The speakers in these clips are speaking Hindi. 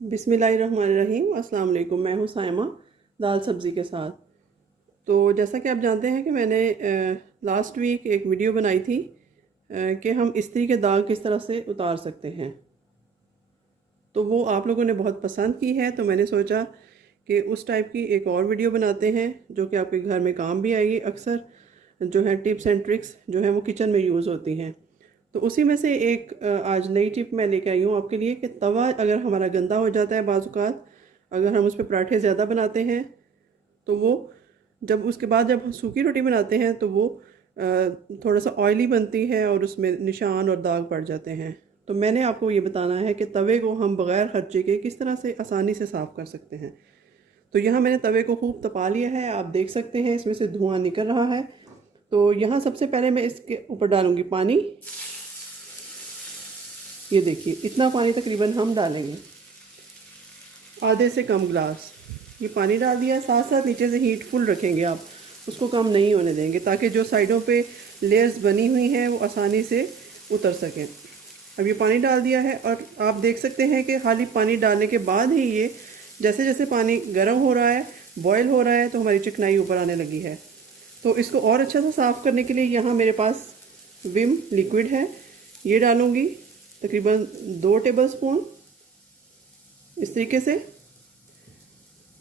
बिस्मिल्लाहिर्रहमानिर्रहीम। अस्सलाम वालेकुम। मैं हूँ साइमा दाल सब्ज़ी के साथ। तो जैसा कि आप जानते हैं कि मैंने लास्ट वीक एक वीडियो बनाई थी कि हम इस्त्री के दाग किस तरह से उतार सकते हैं। तो वो आप लोगों ने बहुत पसंद की है, तो मैंने सोचा कि उस टाइप की एक और वीडियो बनाते हैं जो कि आपके घर में काम भी आएगी। अक्सर जो है टिप्स एंड ट्रिक्स जो है वो किचन में यूज़ होती हैं। तो उसी में से एक आज नई टिप मैं लेके आई हूँ आपके लिए कि तवा अगर हमारा गंदा हो जाता है बाज़-औक़ात, अगर हम उस पर पराठे ज़्यादा बनाते हैं तो वो जब उसके बाद जब हम सूखी रोटी बनाते हैं तो वो थोड़ा सा ऑयली बनती है और उसमें निशान और दाग पड़ जाते हैं। तो मैंने आपको ये बताना है कि तवे को हम बग़ैर खर्चे के किस तरह से आसानी से साफ़ कर सकते हैं। तो यहाँ मैंने तवे को खूब तपा लिया है, आप देख सकते हैं इसमें से धुआं निकल रहा है। तो यहाँ सबसे पहले मैं इसके ऊपर डालूँगी पानी। ये देखिए इतना पानी तकरीबन हम डालेंगे, आधे से कम गिलास ये पानी डाल दिया। साथ साथ नीचे से हीट फुल रखेंगे, आप उसको कम नहीं होने देंगे ताकि जो साइडों पे लेयर्स बनी हुई हैं वो आसानी से उतर सकें। अब ये पानी डाल दिया है और आप देख सकते हैं कि खाली पानी डालने के बाद ही ये जैसे जैसे पानी गर्म हो रहा है, बॉयल हो रहा है, तो हमारी चिकनाई ऊपर आने लगी है। तो इसको और अच्छा से साफ़ करने के लिए यहाँ मेरे पास विम लिक्विड है, ये डालूँगी तकरीबन 2 टेबलस्पून इस तरीके से।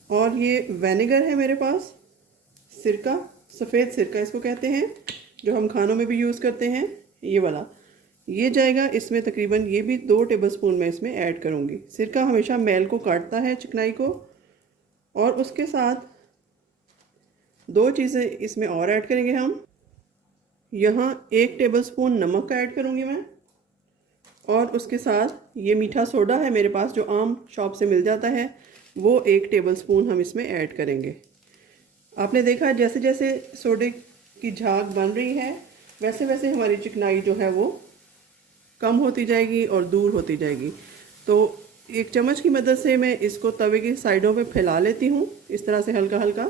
और ये विनेगर है मेरे पास, सिरका, सफ़ेद सिरका इसको कहते हैं, जो हम खानों में भी यूज़ करते हैं, ये वाला ये जाएगा इसमें तकरीबन। ये भी 2 टेबलस्पून मैं इसमें ऐड करूँगी। सिरका हमेशा मैल को काटता है, चिकनाई को। और उसके साथ 2 चीज़ें इसमें और ऐड करेंगे हम। यहाँ 1 टेबलस्पून नमक का ऐड करूँगी मैं, और उसके साथ ये मीठा सोडा है मेरे पास जो आम शॉप से मिल जाता है, वो 1 टेबलस्पून हम इसमें ऐड करेंगे। आपने देखा जैसे जैसे सोडे की झाग बन रही है वैसे वैसे हमारी चिकनाई जो है वो कम होती जाएगी और दूर होती जाएगी। तो एक चम्मच की मदद से मैं इसको तवे की साइडों पे फैला लेती हूँ, इस तरह से हल्का हल्का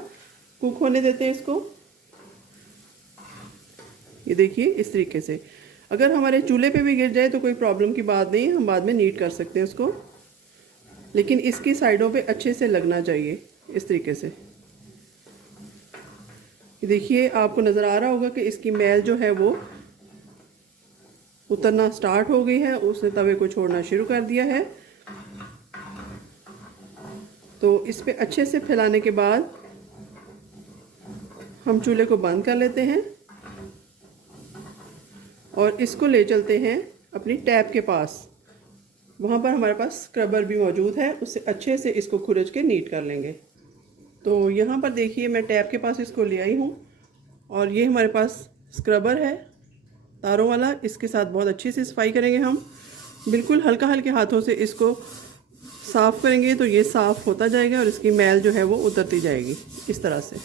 कुक होने देते हैं इसको। ये देखिए इस तरीके से। अगर हमारे चूल्हे पे भी गिर जाए तो कोई प्रॉब्लम की बात नहीं है, हम बाद में नीट कर सकते हैं उसको, लेकिन इसकी साइडों पे अच्छे से लगना चाहिए इस तरीके से। ये देखिए आपको नज़र आ रहा होगा कि इसकी मैल जो है वो उतरना स्टार्ट हो गई है, उसने तवे को छोड़ना शुरू कर दिया है। तो इस पे अच्छे से फैलाने के बाद हम चूल्हे को बंद कर लेते हैं और इसको ले चलते हैं अपनी टैप के पास। वहाँ पर हमारे पास स्क्रबर भी मौजूद है, उससे अच्छे से इसको खुरच के नीट कर लेंगे। तो यहाँ पर देखिए मैं टैप के पास इसको ले आई हूँ और ये हमारे पास स्क्रबर है तारों वाला। इसके साथ बहुत अच्छी से सफाई करेंगे हम, बिल्कुल हल्का हल्के हाथों से इसको साफ़ करेंगे तो ये साफ़ होता जाएगा और इसकी मैल जो है वो उतरती जाएगी इस तरह से।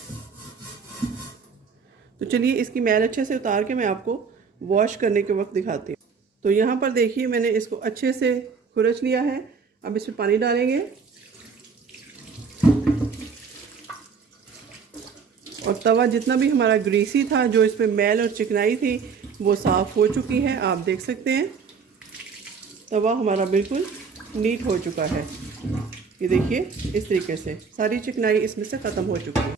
तो चलिए इसकी मैल अच्छे से उतार के मैं आपको वॉश करने के वक्त दिखाती हूँ। तो यहाँ पर देखिए मैंने इसको अच्छे से खुरच लिया है। अब इसमें पानी डालेंगे और तवा जितना भी हमारा ग्रीसी था, जो इसमें मैल और चिकनाई थी, वो साफ़ हो चुकी है। आप देख सकते हैं तवा हमारा बिल्कुल नीट हो चुका है। ये देखिए इस तरीके से सारी चिकनाई इसमें से ख़त्म हो चुकी है।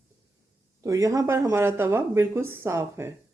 तो यहाँ पर हमारा तवा बिल्कुल साफ़ है।